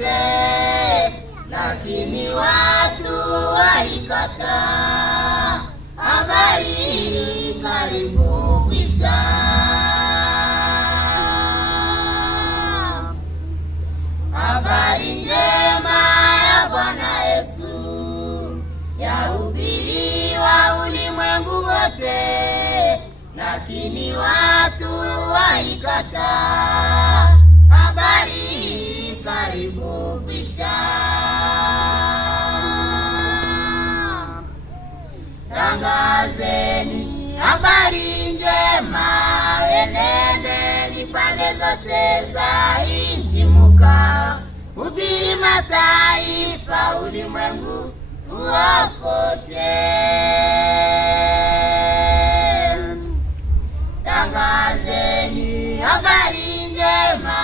wake, lakini watu waikataa. Habari karibu kwisha. Habari njema ya Bwana Yesu yahubiriwa ulimwengu wote, lakini watu waikataa. Habari karibu kwisha. Tangazeni habari njema, enendeni pande zote za nchi, mkahubiri mataifa, ulimwengu uokoke. Tangazeni habari njema,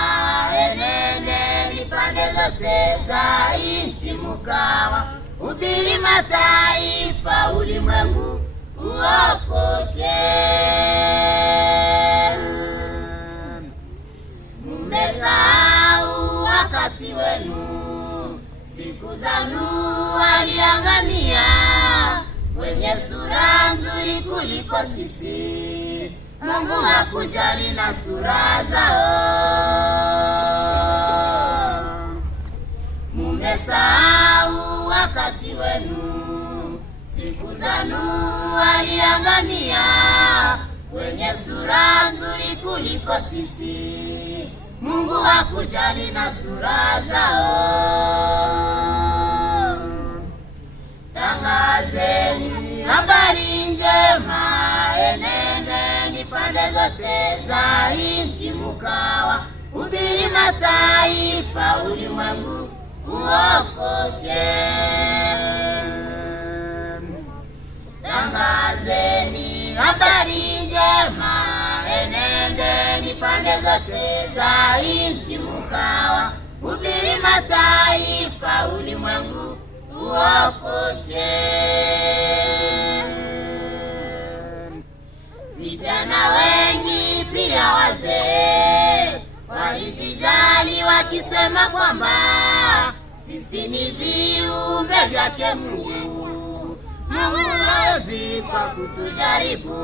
enendeni pande zote za nchi, mkahubiri mataifa, ulimwengu uokoke. Mmesahau wakati wenu, siku za Nuhu waliangamia, wenye sura nzuri kuliko sisi. Mungu hakujali na sura zao. Mmesahau wakati wenu, siku za Nuhu waliangamia, wenye sura nzuri kuliko sisi. Mungu hakujali na sura zao. Tangazeni habari njema, enendeni pande zote za nchi, mkawahubiri mataifa, ulimwengu uokoke. Tangazeni habari njema, enendeni pande zote za nchi, mkawahubiri mataifa, ulimwengu uokoke. Vijana wengi pia wazee walijijali, wakisema kwamba sisi ni viumbe vyake Mungu. Mungu hawezi kwa kutujaribu.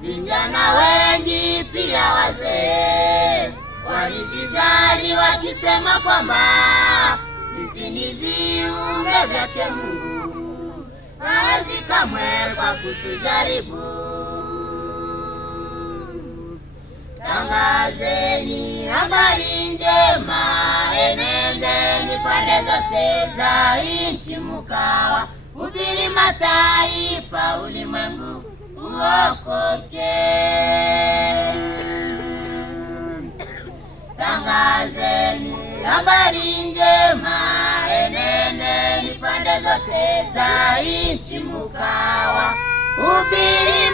Vijana wengi pia wazee walijijali, wakisema kwamba sisi ni viumbe vyake Mungu. Hawezi kamwe kwa kutujaribu. Tangazeni habari njema, enendeni pande zote za nchi, mkawahubiri mataifa, ulimwengu uokoke. Tangazeni habari njema, enendeni pande zote za nchi, mkawahubiri